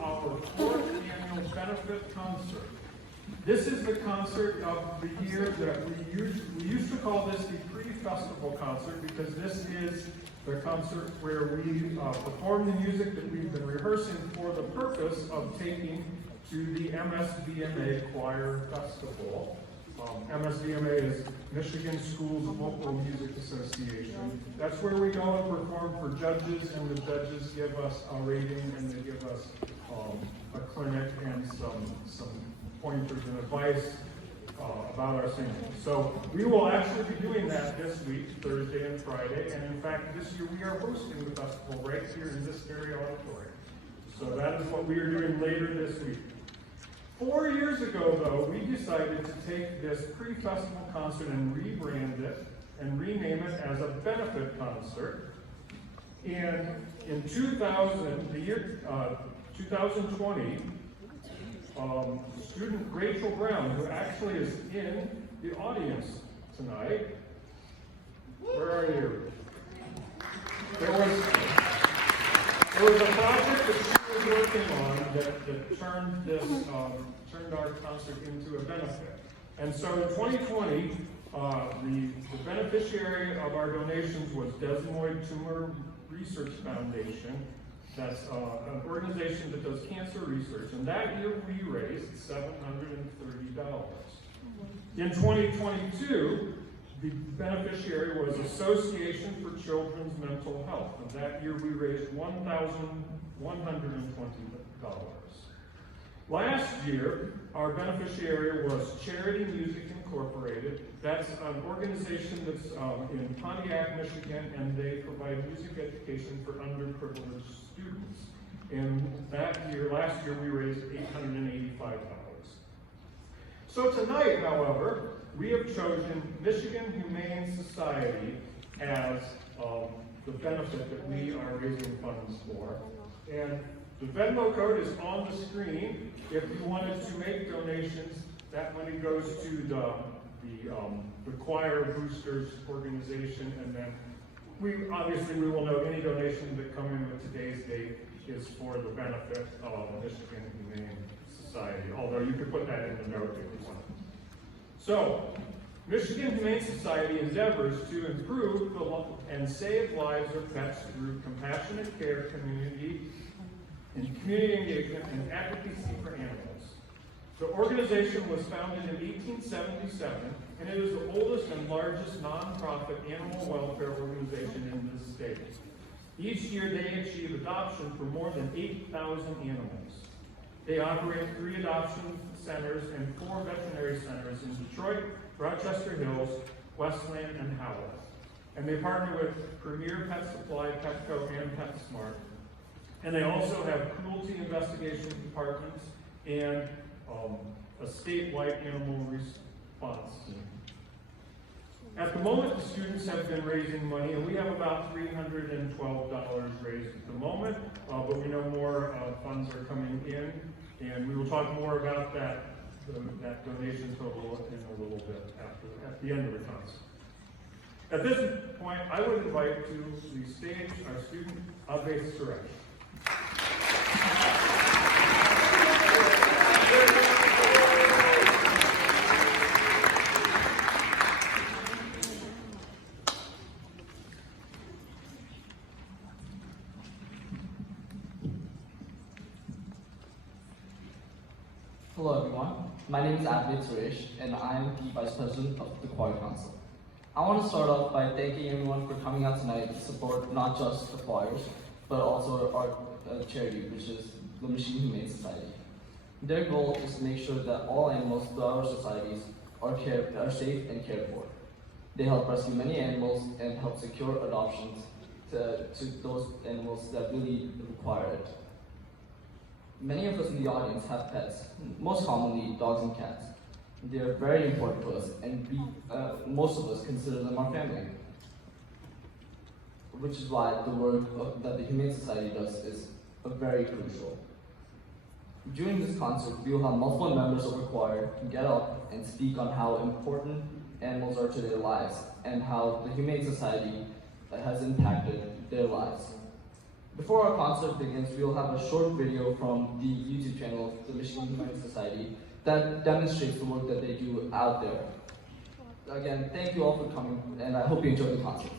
our fourth annual benefit concert. This is the concert of the year that we used to call this the pre-festival concert, because this is the concert where we perform the music that we've been rehearsing for the purpose of taking to the MSVMA Choir Festival. MSVMA is Michigan Schools Vocal Music Association. That's where we go and perform for judges, and the judges give us a rating, and they give us a clinic and some pointers and advice about our singing. So we will actually be doing that this week, Thursday and Friday, and in fact this year we are hosting the festival right here in this very auditorium. So that is what we are doing later this week. 4 years ago, though, we decided to take this pre-festival concert and rebrand it and rename it as a benefit concert. And in 2020, student Rachel Brown, who actually is in the audience tonight, where are you? There was a project that she was working on that turned our concert into a benefit. And so in 2020, the beneficiary of our donations was Desmoid Tumor Research Foundation. That's an organization that does cancer research. And that year we raised $730. In 2022, the beneficiary was Association for Children's Mental Health. And that year we raised $1,120. Last year, our beneficiary was Charity Music Incorporated. That's an organization that's in Pontiac, Michigan, and they provide music education for underprivileged students. And last year, we raised $885. So tonight, however, we have chosen Michigan Humane Society as the benefit that we are raising funds for. And the Venmo code is on the screen. If you wanted to make donations, that money goes to the Choir Boosters organization, and then we will know any donation that come in with today's date is for the benefit of Michigan Humane Society, although you could put that in the note if you want. So, Michigan Humane Society endeavors to improve and save lives of pets through compassionate care, community engagement, and advocacy for animals. The organization was founded in 1877, and it is the oldest and largest nonprofit animal welfare organization in the state. Each year they achieve adoption for more than 8,000 animals. They operate 3 adoption centers and 4 veterinary centers in Detroit, Rochester Hills, Westland, and Howell. And they partner with Premier Pet Supply, Petco, and PetSmart. And they also have cruelty investigation departments and a statewide animal response team. At the moment, the students have been raising money, and we have about $312 raised at the moment, but we know more funds are coming in, and we will talk more about that donation total in a little bit at the end of the concert. At this point, I would invite to the stage our student, Ave Suresh. Hello everyone, my name is Advait Suresh and I am the Vice President of the Choir Council. I want to start off by thanking everyone for coming out tonight to support not just the choirs, but also our charity, which is the Michigan Humane Society. Their goal is to make sure that all animals throughout our societies are safe and cared for. They help rescue many animals and help secure adoptions to those animals that really require it. Many of us in the audience have pets, most commonly dogs and cats. They are very important to us, and most of us consider them our family. Which is why the work that the Humane Society does is very crucial. During this concert, we will have multiple members of the choir get up and speak on how important animals are to their lives and how the Humane Society has impacted their lives. Before our concert begins, we will have a short video from the YouTube channel, the Michigan Humane Society, that demonstrates the work that they do out there. Again, thank you all for coming, and I hope you enjoy the concert.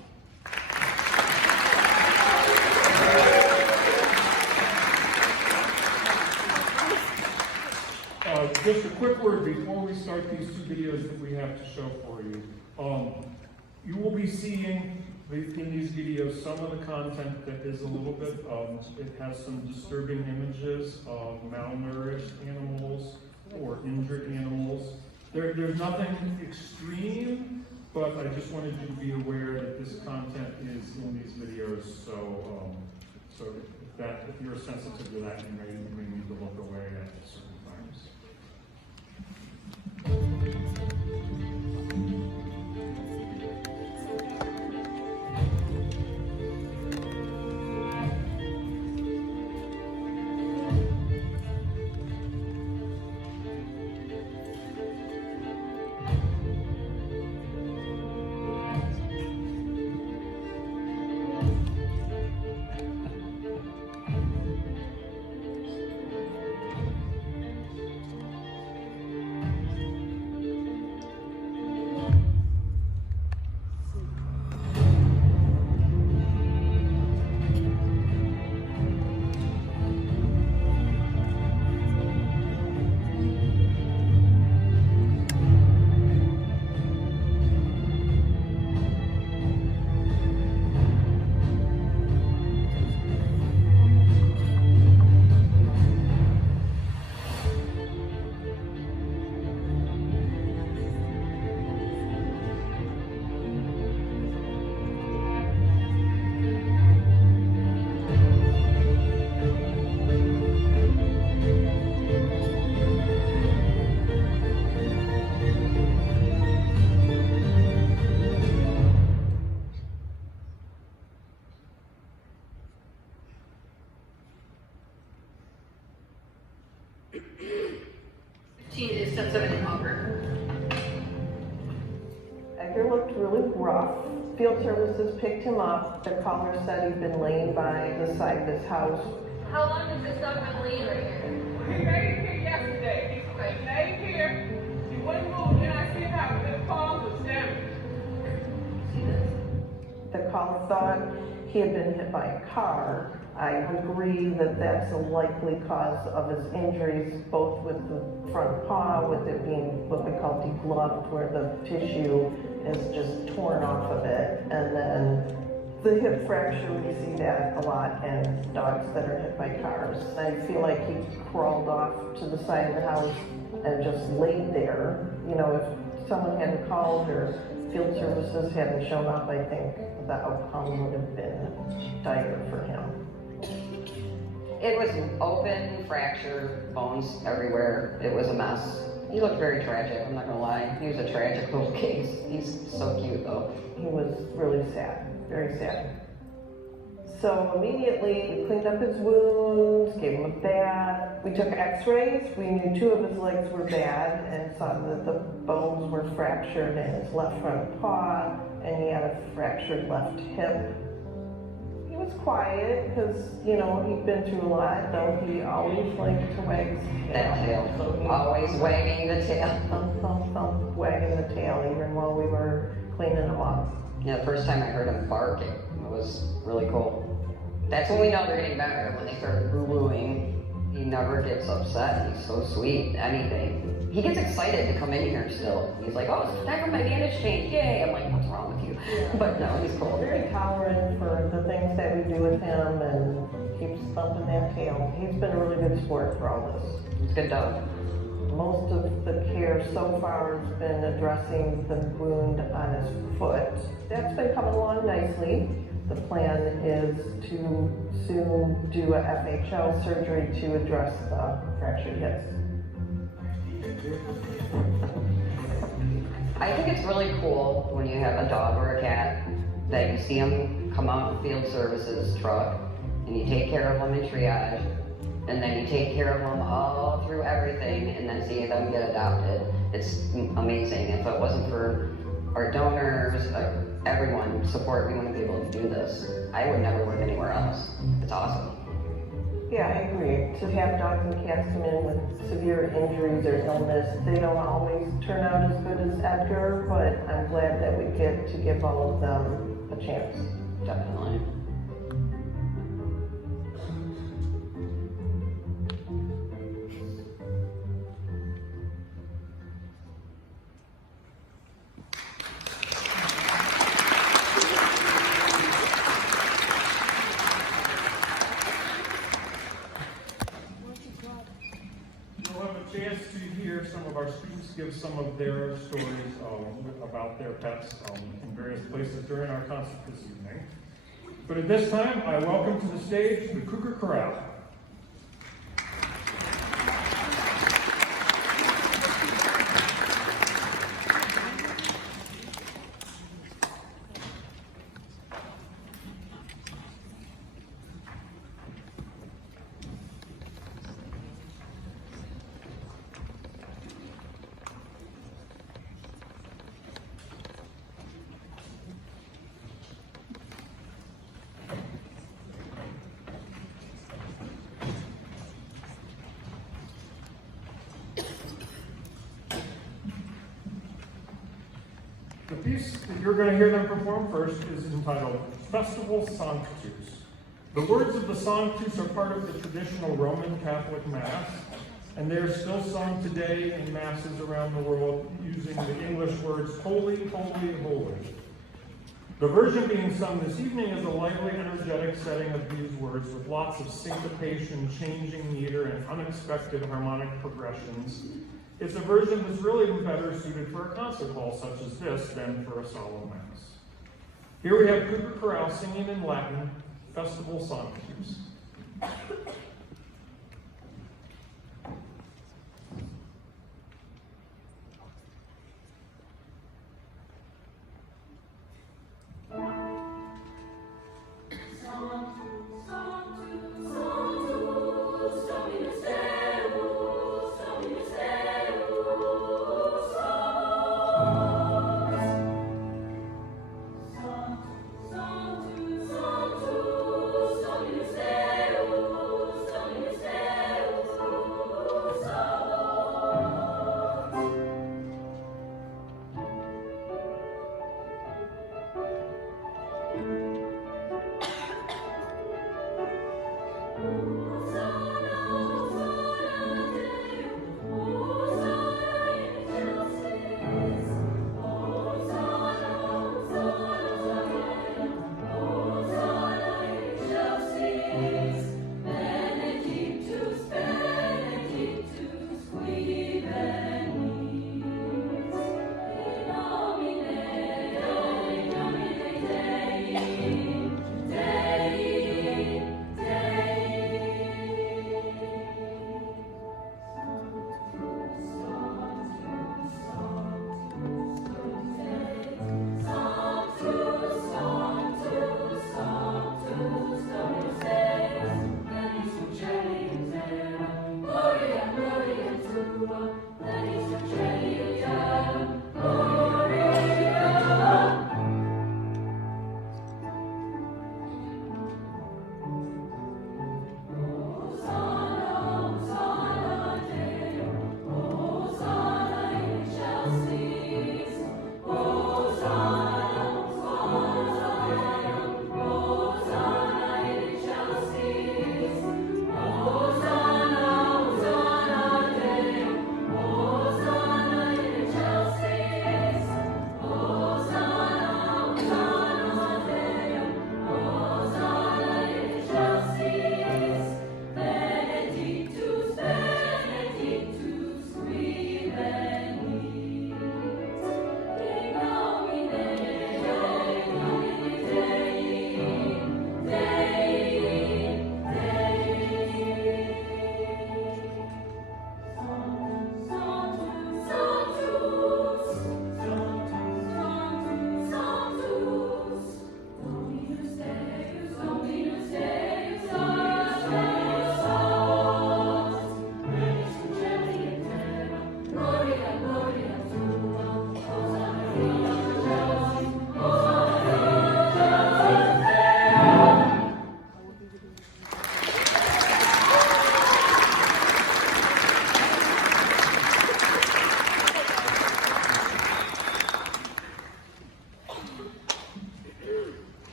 Just a quick word before we start these two videos that we have to show for you. You will be seeing in these videos some of the content that is a little bit, it has some disturbing images of malnourished animals or injured animals. There's nothing extreme, but I just wanted you to be aware that this content is in these videos, so if you're sensitive to that, you may need to look away at certain times. Is sensitive and longer. Edgar looked really rough. Field services picked him up. The caller said he'd been laying by the side of his house. How long has this dog been laying right here? He laid here yesterday. He laid here. He wouldn't move. Then I see how the palms was damaged. See this? The caller thought he had been hit by a car. I agree that that's a likely cause of his injuries, both with the front paw, with it being what we call degloved, where the tissue is just torn off of it, and then the hip fracture, we see that a lot in dogs that are hit by cars. I feel like he crawled off to the side of the house and just laid there. You know, if someone hadn't called or field services hadn't shown up, I think the outcome would have been dire for him. It was an open fracture, bones everywhere. It was a mess. He looked very tragic, I'm not gonna lie. He was a tragic little case. He's so cute though. He was really sad, very sad. So immediately we cleaned up his wounds, gave him a bath. We took x-rays. We knew 2 of his legs were bad and saw that the bones were fractured in his left front paw, and he had a fractured left hip. He was quiet because, you know, he'd been through a lot, though he always liked to wag his tail. That tail. So he Always wagging the tail. thump, thump, thump, wagging the tail even while we were cleaning him up. Yeah, the first time I heard him barking, it was really cool. That's when we know they're getting better, when they start boo-booing. He never gets upset. He's so sweet, anything. He gets excited to come in here still. He's like, oh, it's time for my bandage change, yay! I'm like, what's wrong with you? But no, he's cool. Very tolerant for the things that we do with him and keeps thumping that tail. He's been a really good sport for all this. He's a good dog. Most of the care so far has been addressing the wound on his foot. That's been coming along nicely. The plan is to soon do a FHL surgery to address the fractured hips. I think it's really cool when you have a dog or a cat that you see them come out of field services truck and you take care of them in triage, and then you take care of them all through everything, and then see them get adopted. It's amazing. If it wasn't for our donors, everyone support, we wouldn't be able to do this. I would never work anywhere else. It's awesome. Yeah, I agree. To have dogs and cats come in with severe injuries or illness, they don't always turn out as good as Edgar, but I'm glad that we get to give all of them a chance. Definitely. You'll have a chance to hear some of our students give some of their stories about their pets in various places during our concert this evening. But at this time, I welcome to the stage the Cougar Corral. The piece that you're going to hear them perform first is entitled Festival Sanctus. The words of the Sanctus are part of the traditional Roman Catholic Mass, and they are still sung today in masses around the world using the English words holy, holy, holy. The version being sung this evening is a lively, energetic setting of these words with lots of syncopation, changing meter, and unexpected harmonic progressions. It's a version that's really better suited for a concert hall such as this than for a solemn mass. Here we have Cougar Corral singing in Latin, Festival Sanctus. Sanctus, Sanctus, Dominus Deus,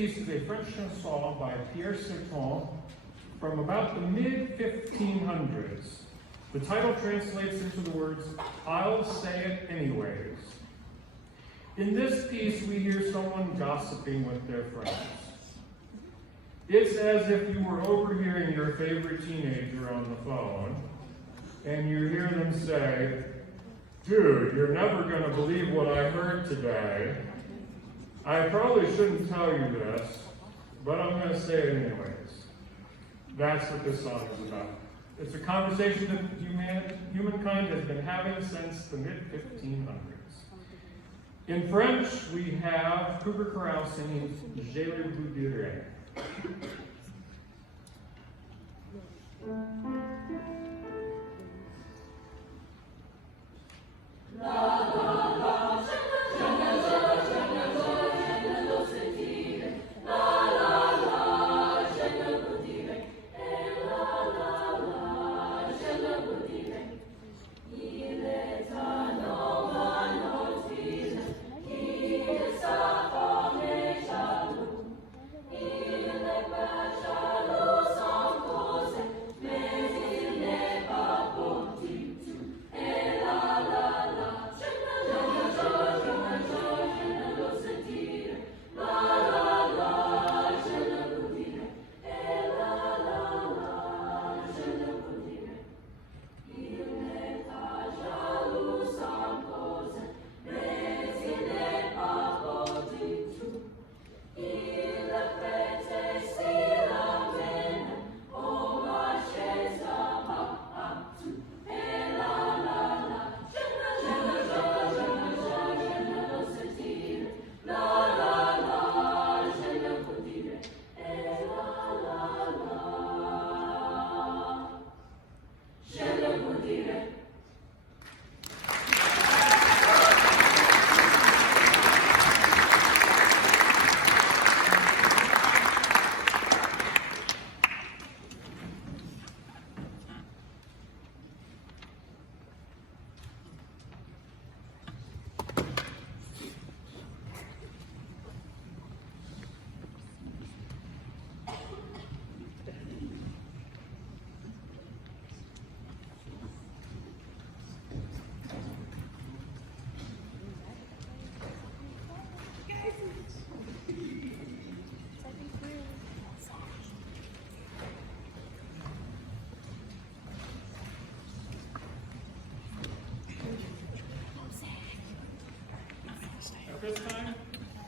piece is a French chanson by Pierre Serton from about the mid-1500s. The title translates into the words, "I'll say it anyways." In this piece, we hear someone gossiping with their friends. It's as if you were overhearing your favorite teenager on the phone, and you hear them say, "Dude, you're never going to believe what I heard today. I probably shouldn't tell you this, but I'm going to say it anyways." That's what this song is about. It's a conversation that humankind has been having since the mid-1500s. In French, we have Cougar Chorale singing "Je le vous dirai." At this time,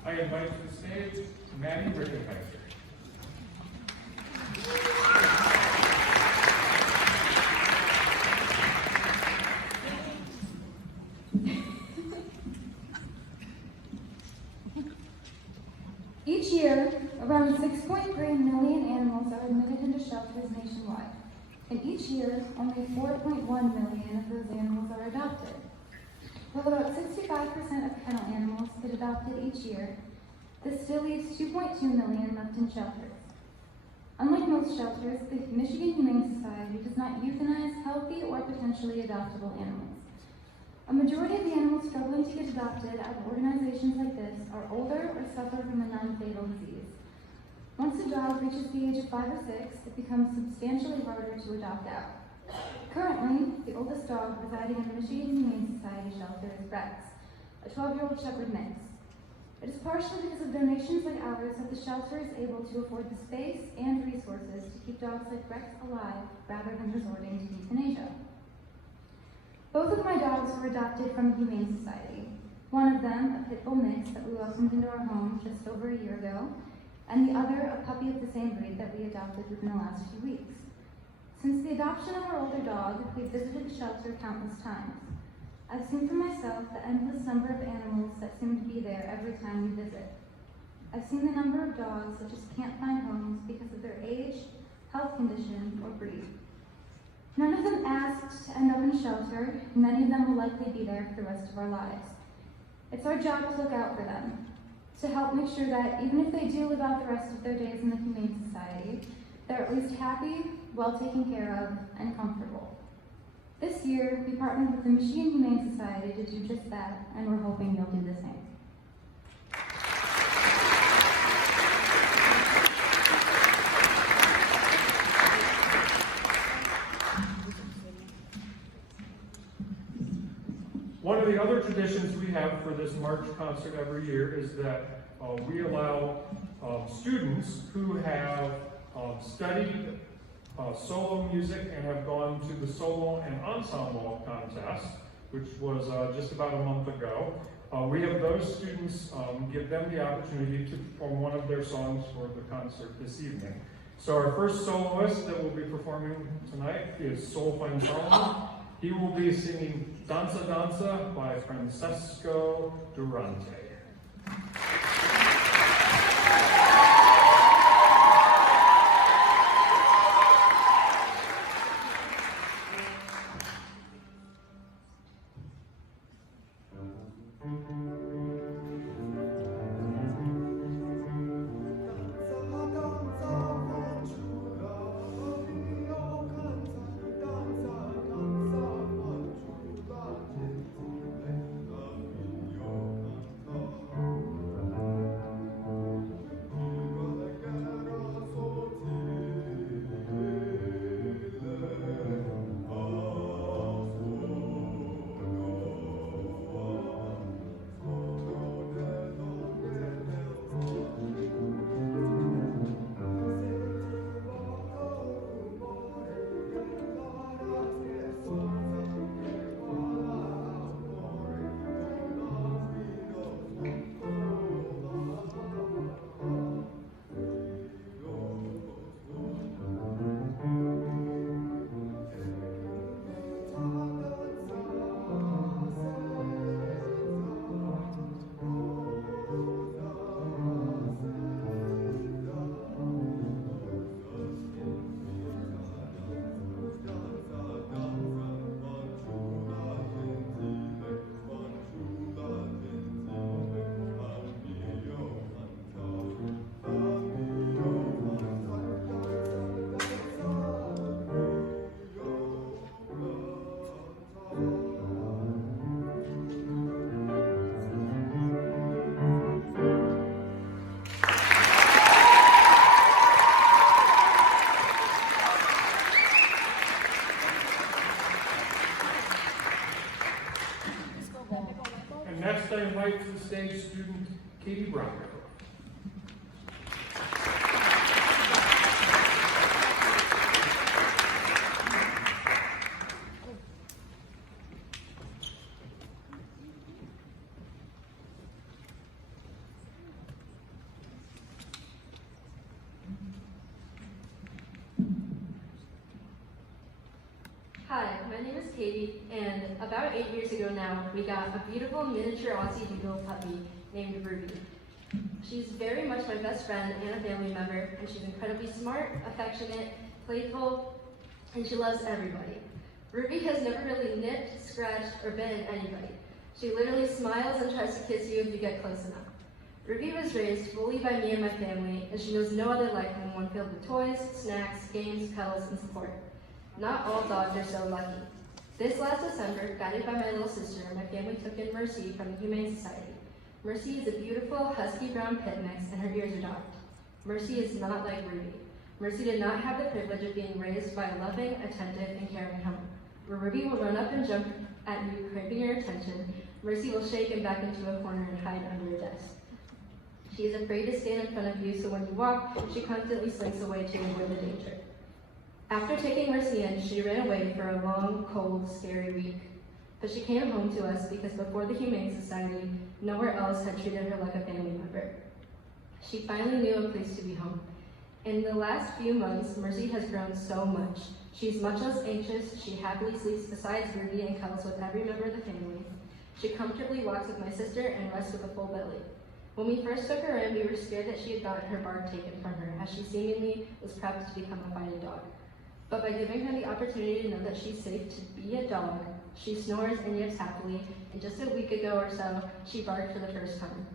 I invite to the stage Maddie Rickenheiser. Each year, around 6.3 million animals are admitted into shelters nationwide, and each year, only 4.1 million of those animals are adopted. While about 65% of kennel animals get adopted each year, this still leaves 2.2 million left in shelters. Unlike most shelters, the Michigan Humane Society does not euthanize healthy or potentially adoptable animals. A majority of the animals struggling to get adopted out of organizations like this are older or suffer from a non-fatal disease. Once a dog reaches the age of 5 or 6, it becomes substantially harder to adopt out. Currently, the oldest dog residing in the Michigan Humane Society shelter is Rex, a 12-year-old Shepherd mix. It is partially because of donations like ours that the shelter is able to afford the space and resources to keep dogs like Rex alive rather than resorting to euthanasia. Both of my dogs were adopted from the Humane Society. One of them, a pit bull mix that we welcomed into our home just over a year ago, and the other, a puppy of the same breed that we adopted within the last few weeks. Since the adoption of our older dog, we've visited the shelter countless times. I've seen for myself the endless number of animals that seem to be there every time we visit. I've seen the number of dogs that just can't find homes because of their age, health condition, or breed. None of them asked to end up in a shelter, and many of them will likely be there for the rest of our lives. It's our job to look out for them, to help make sure that even if they do live out the rest of their days in the Humane Society, they're at least happy, well taken care of, and comfortable. This year, we partnered with the Michigan Humane Society to do just that, and we're hoping you'll do the same. of the other traditions we have for this March concert every year is that we allow students who have studied solo music and have gone to the solo and ensemble contest, which was just about a month ago. We have those students give them the opportunity to perform one of their songs for the concert this evening. So our first soloist that will be performing tonight is Sol Solomon. He will be singing Danza Danza by Francesco Durante. Next, I invite to the stage student Katie Brown. Hi, my name is Katie, and about 8 years ago now, we got a beautiful miniature Aussie Doodle puppy named Ruby. She's very much my best friend and a family member, and she's incredibly smart, affectionate, playful, and she loves everybody. Ruby has never really nipped, scratched, or bitten anybody. She literally smiles and tries to kiss you if you get close enough. Ruby was raised fully by me and my family, and she knows no other life than one filled with toys, snacks, games, cuddles, and support. Not all dogs are so lucky. This last December, guided by my little sister, my family took in Mercy from the Humane Society. Mercy is a beautiful husky brown pit mix, and her ears are docked. Mercy is not like Ruby. Mercy did not have the privilege of being raised by a loving, attentive, and caring home. Where Ruby will run up and jump at you, craving your attention, Mercy will shake and back into a corner and hide under a desk. She is afraid to stand in front of you, so when you walk, she constantly slinks away to avoid the danger. After taking Mercy in, she ran away for a long, cold, scary week. But she came home to us because before the Humane Society, nowhere else had treated her like a family member. She finally knew a place to be home. In the last few months, Mercy has grown so much. She's much less anxious, she happily sleeps beside Ruby and cuddles with every member of the family. She comfortably walks with my sister and rests with a full belly. When we first took her in, we were scared that she had gotten her bark taken from her, as she seemingly was prepped to become a fighting dog. But by giving her the opportunity to know that she's safe to be a dog, she snores and yips happily, and just a week ago or so, she barked for the first time.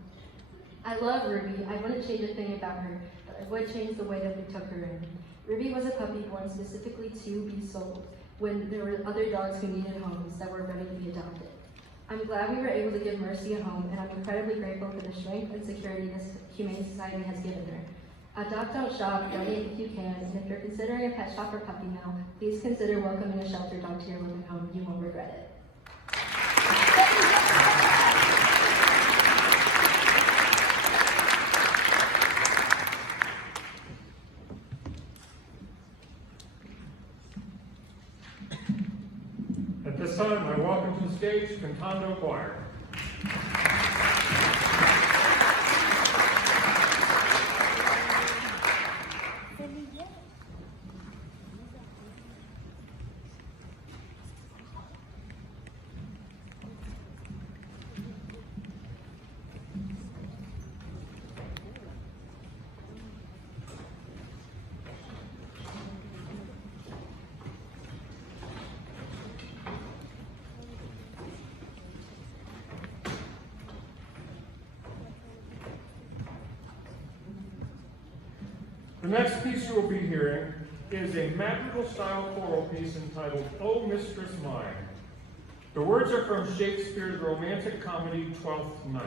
I love Ruby. I wouldn't change a thing about her, but I would change the way that we took her in. Ruby was a puppy born specifically to be sold, when there were other dogs who needed homes that were ready to be adopted. I'm glad we were able to give Mercy a home, and I'm incredibly grateful for the strength and security this Humane Society has given her. Adopt, don't shop, donate if you can, and if you're considering a pet shop or puppy mill, please consider welcoming a shelter dog to your living home. You won't regret it. At this time, I welcome to the stage Cantando Choir. The next piece you will be hearing is a madrigal-style choral piece entitled, O Mistress Mine. The words are from Shakespeare's romantic comedy, Twelfth Night.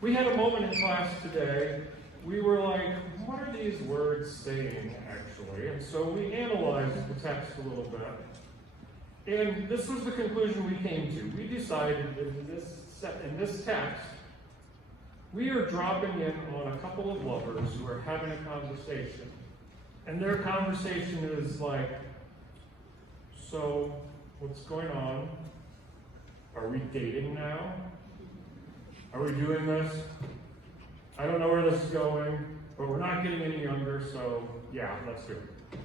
We had a moment in class today, we were like, what are these words saying, actually? And so we analyzed the text a little bit. And this was the conclusion we came to. We decided that in this text, we are dropping in on a couple of lovers who are having a conversation. And their conversation is like, so, what's going on? Are we dating now? Are we doing this? I don't know where this is going, but we're not getting any younger, so yeah, let's do it.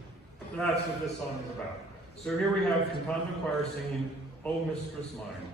That's what this song is about. So here we have Cantando Choir singing, O Mistress Mine.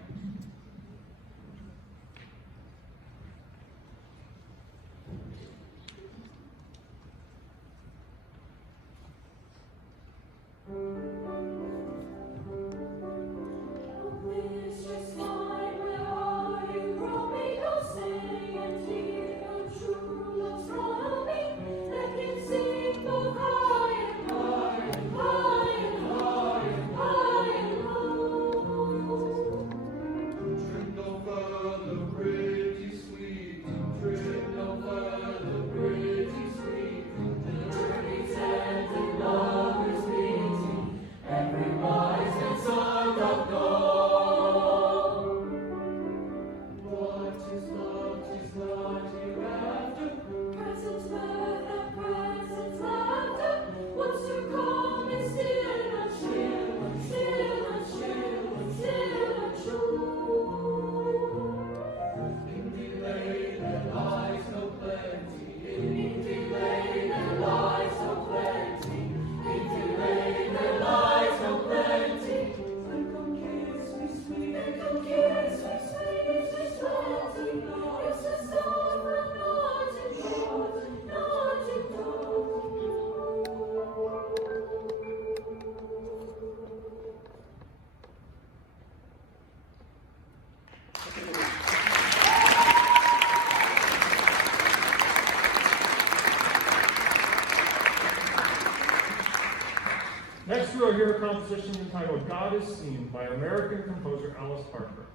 Next, we'll hear a composition entitled God is Seen by American composer Alice Parker.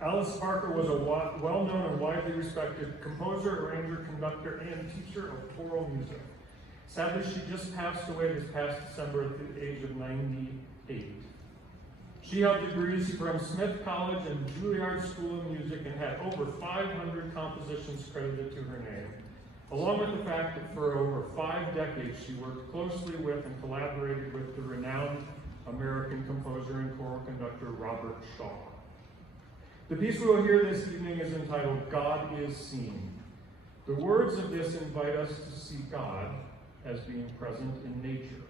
Alice Parker was a well-known and widely respected composer, arranger, conductor, and teacher of choral music. Sadly, she just passed away this past December at the age of 98. She held degrees from Smith College and Juilliard School of Music and had over 500 compositions credited to her name, along with the fact that for over 5 decades she worked closely with and collaborated with the renowned American composer and choral conductor Robert Shaw. The piece we will hear this evening is entitled God is Seen. The words of this invite us to see God as being present in nature.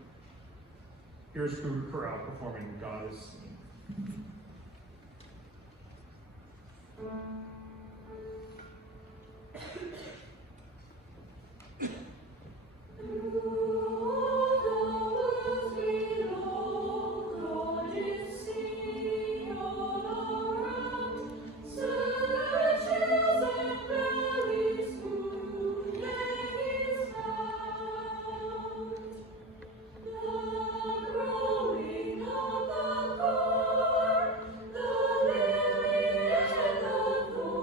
Here's Cougar Chorale performing God is Seen. The lily and the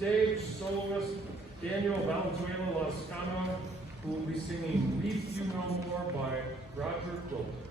stage soloist Daniel Valenzuela Lascano, who will be singing Leave You No More by Roger Quilter.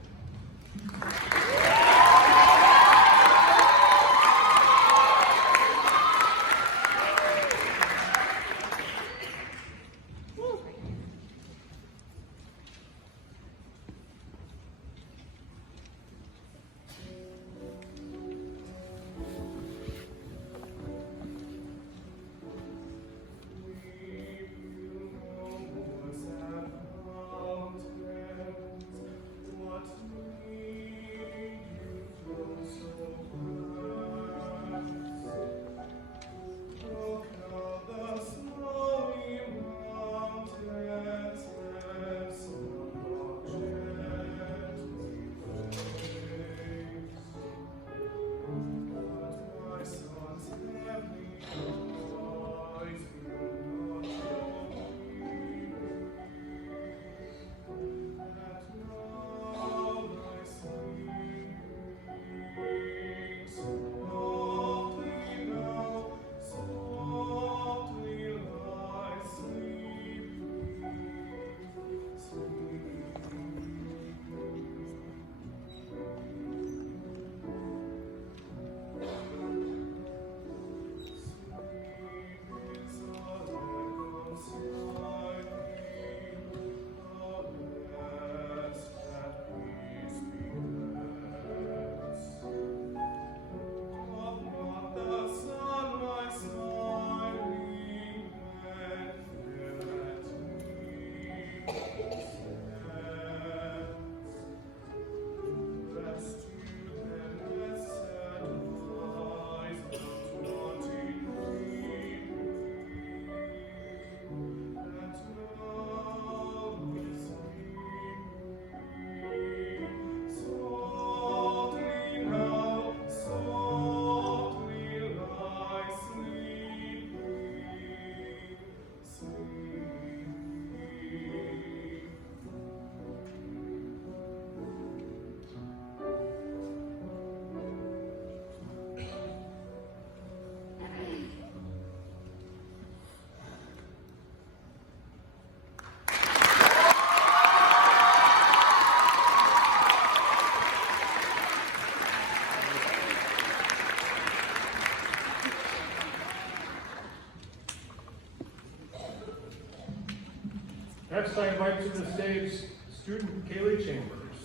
Next, I invite to the stage student Kaylee Chambers.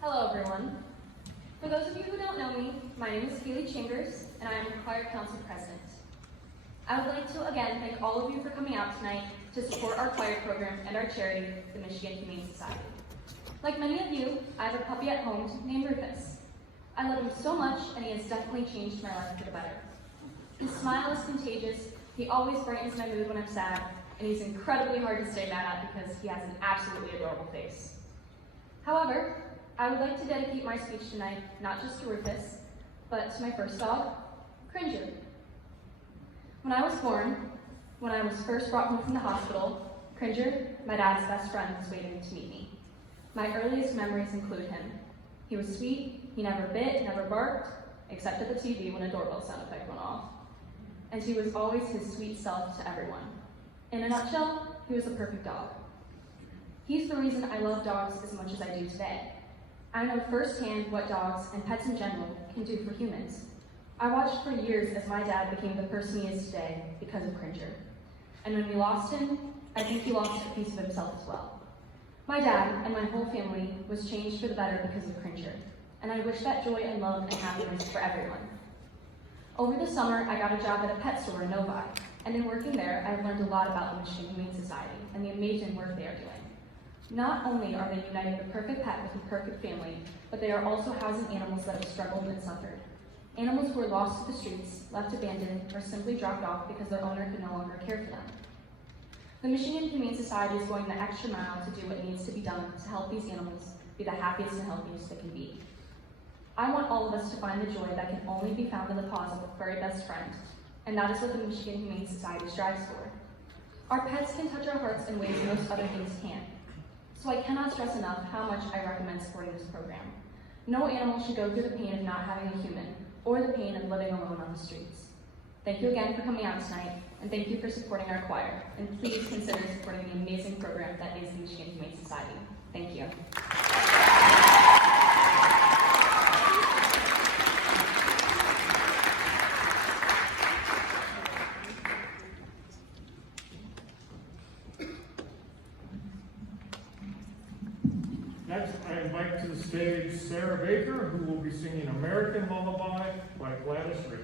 Hello, everyone. For those of you who don't know me, my name is Kaylee Chambers, and I am the choir council president. I would like to again thank all of you for coming out tonight to support our choir program and our charity, the Michigan Humane Society. Like many of you, I have a puppy at home named Rufus. I love him so much, and he has definitely changed my life for the better. His smile is contagious, he always brightens my mood when I'm sad, and he's incredibly hard to stay mad at because he has an absolutely adorable face. However, I would like to dedicate my speech tonight not just to Rufus, but to my first dog, Cringer. When I was born, when I was first brought home from the hospital, Cringer, my dad's best friend, was waiting to meet me. My earliest memories include him. He was sweet, he never bit, never barked, except at the TV when a doorbell sound effect went off. And he was always his sweet self to everyone. In a nutshell, he was a perfect dog. He's the reason I love dogs as much as I do today. I know firsthand what dogs, and pets in general, can do for humans. I watched for years as my dad became the person he is today because of Cringer. And when we lost him, I think he lost a piece of himself as well. My dad and my whole family was changed for the better because of Cringer, and I wish that joy and love and happiness for everyone. Over the summer, I got a job at a pet store in Novi, and in working there, I have learned a lot about the Michigan Humane Society and the amazing work they are doing. Not only are they uniting the perfect pet with the perfect family, but they are also housing animals that have struggled and suffered. Animals who are lost to the streets, left abandoned, or simply dropped off because their owner could no longer care for them. The Michigan Humane Society is going the extra mile to do what needs to be done to help these animals be the happiest and healthiest they can be. I want all of us to find the joy that can only be found in the paws of a furry best friend, and that is what the Michigan Humane Society strives for. Our pets can touch our hearts in ways most other things can't. So I cannot stress enough how much I recommend supporting this program. No animal should go through the pain of not having a human, or the pain of living alone on the streets. Thank you again for coming out tonight, and thank you for supporting our choir. And please consider supporting the amazing program that is the Michigan Humane Society. Thank you. Next, I invite to the stage Sarah Baker, who will be singing American Lullaby by Gladys Rich.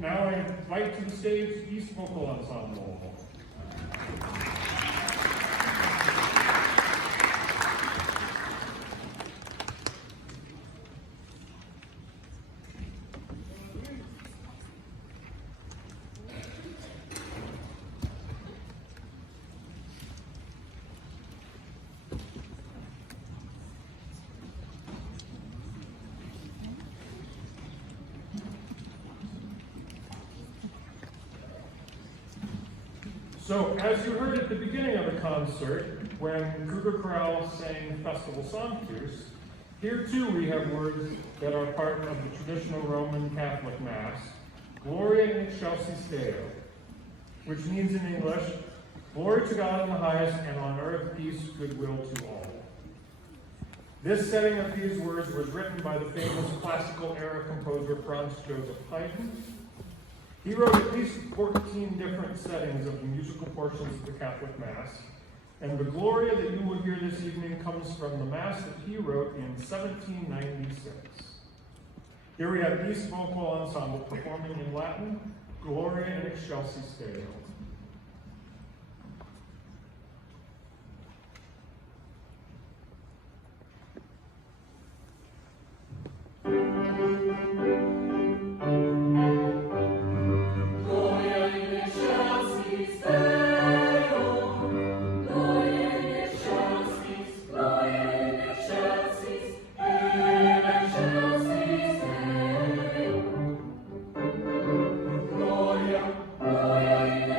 Now I invite to the stage East Vocal Ensemble. So, as you heard at the beginning of the concert, when Cougar Chorale sang festival songsters, here too we have words that are part of the traditional Roman Catholic Mass, Gloria in excelsis Deo, which means in English, glory to God in the highest, and on earth peace, goodwill to all. This setting of these words was written by the famous classical era composer Franz Joseph Haydn. He wrote at least 14 different settings of the musical portions of the Catholic Mass, and the Gloria that you will hear this evening comes from the Mass that he wrote in 1796. Here we have East Vocal Ensemble performing in Latin, Gloria in excelsis Deo. Gloria in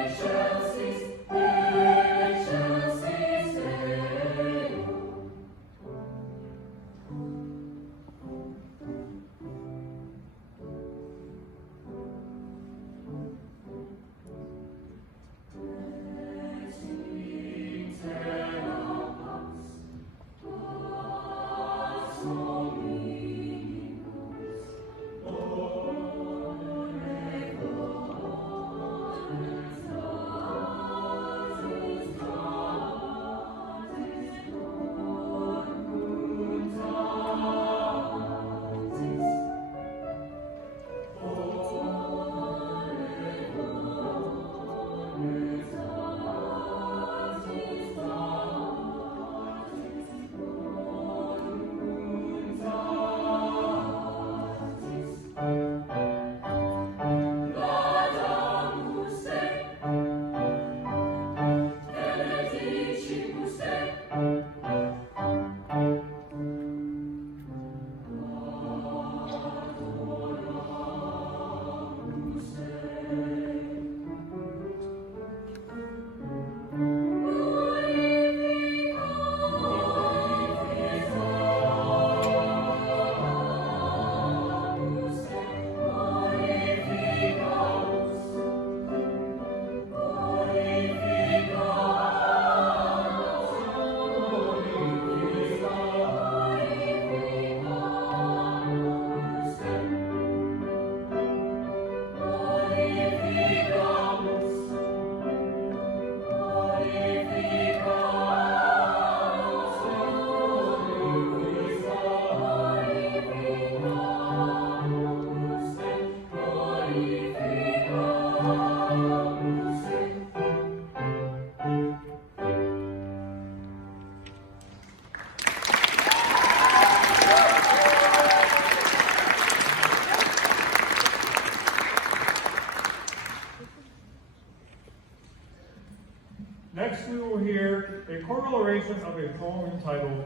a choral arrangement of a poem entitled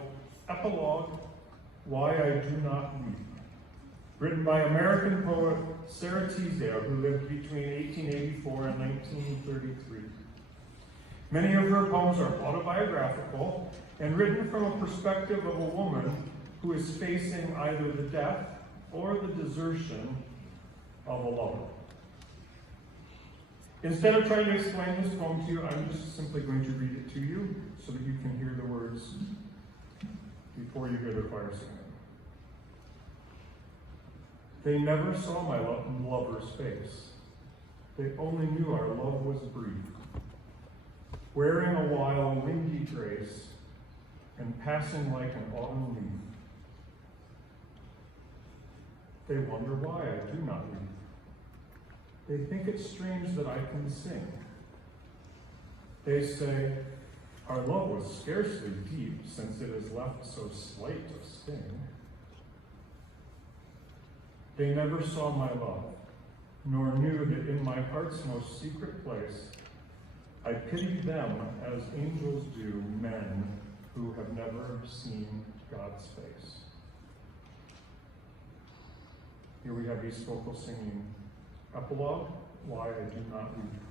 Epilogue, Why I Do Not Weep, written by American poet Sarah Teasdale, who lived between 1884 and 1933. Many of her poems are autobiographical and written from a perspective of a woman who is facing either the death or the desertion of a lover. Instead of trying to explain this poem to you, I'm just simply going to read it to you so that you can hear the words before you hear the choir sing it. They never saw my lover's face. They only knew our love was brief, wearing a while windy grace and passing like an autumn leaf. They wonder why I do not weep. They think it strange that I can sing. They say, our love was scarcely deep, since it has left so slight a sting. They never saw my love, nor knew that in my heart's most secret place, I pitied them as angels do men who have never seen God's face. Here we have East Vocal singing Epilogue, Why I Do Not Weep.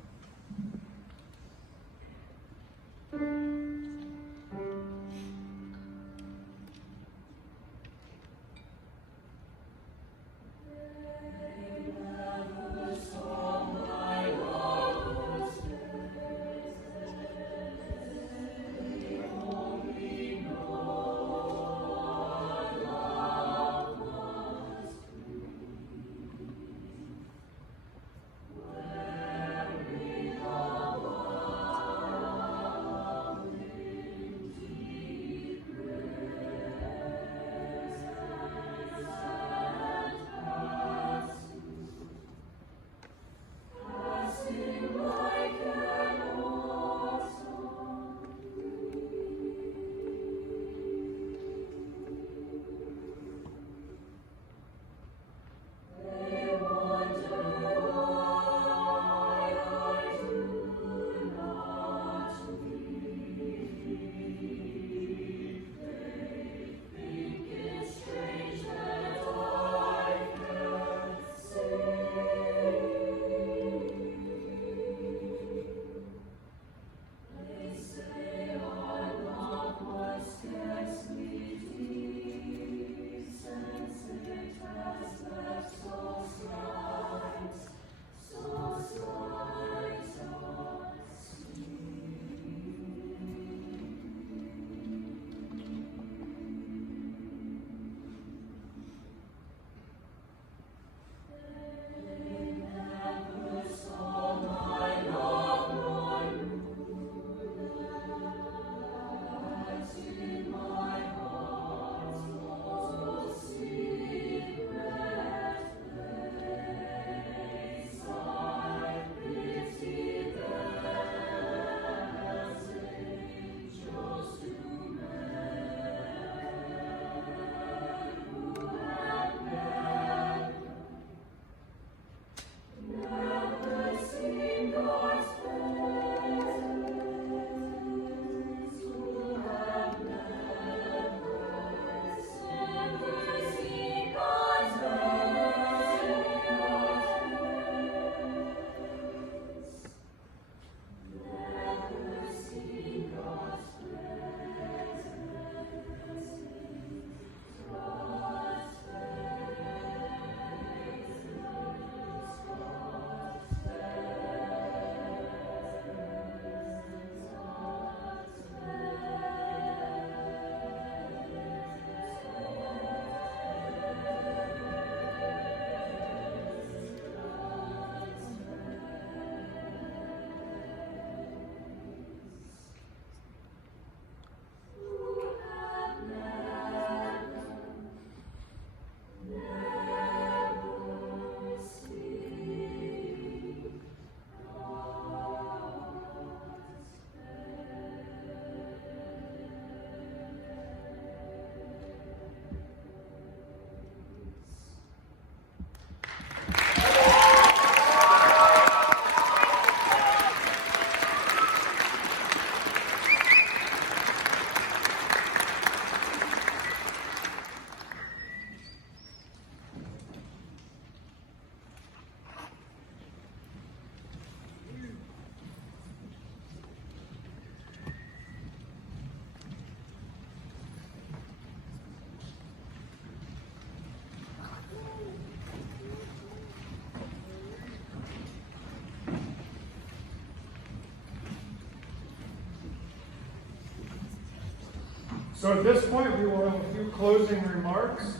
So at this point, we will have a few closing remarks.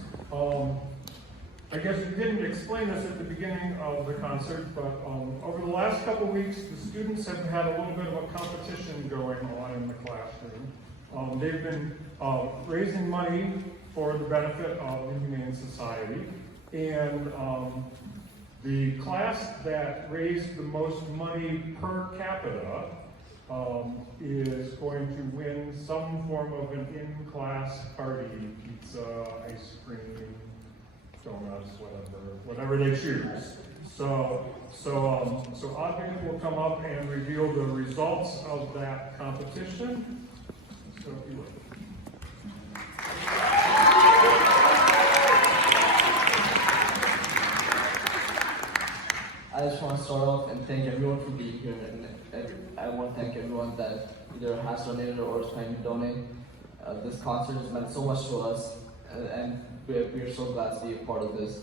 I guess we didn't explain this at the beginning of the concert, but over the last couple weeks, the students have had a little bit of a competition going on in the classroom. They've been raising money for the benefit of the Humane Society, and the class that raised the most money per capita is going to win some form of an in-class party, pizza, ice cream, donuts, whatever they choose. So Audrey will come up and reveal the results of that competition. So if you would. I just want to start off and thank everyone for being here, and I want to thank everyone that either has donated or is planning to donate. This concert has meant so much to us, and we are so glad to be a part of this.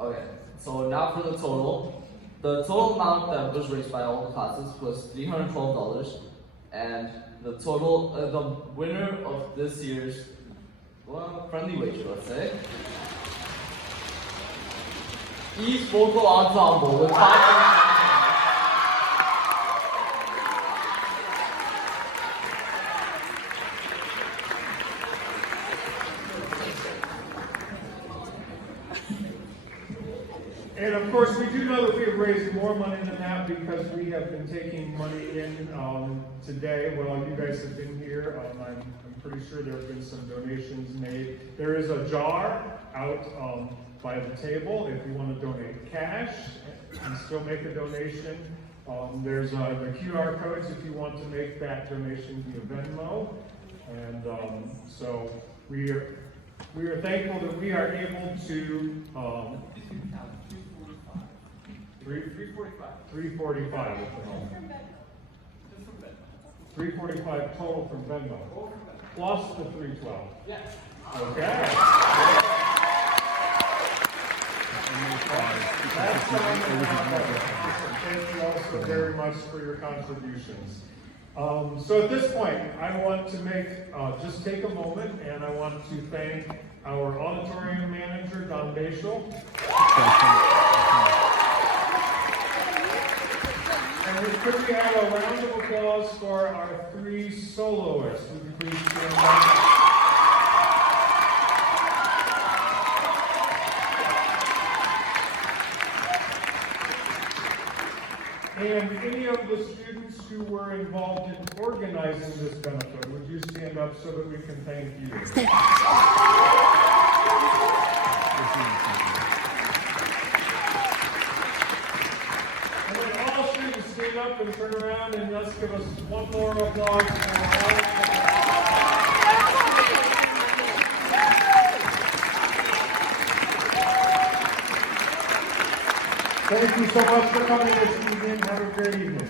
Okay, so now for the total. The total amount that was raised by all the classes was $312, and the total, the winner of this year's, well, friendly wager, let's say, East Vocal Ensemble with 5. And of course, we do know that we have raised more money than that because we have been taking money in today while you guys have been here. I'm pretty sure there have been some donations made. There is a jar out by the table if you want to donate cash and still make a donation. There's the QR codes if you want to make that donation via Venmo. And so we are thankful that we are able to 345 at the moment. 345 total from Venmo. Plus the 312. Yes. Okay. Thank you all so very much for your contributions. So at this point, I want to just take a moment, and I want to thank our auditorium manager, Don Bashel. And could we have a round of applause for our 3 soloists? Would you please stand up? And any of the students who were involved in organizing this benefit, would you stand up so that we can thank you? And then all students stand up and turn around, and let's give us one more applause for all. Thank you so much for coming this evening. Have a great evening.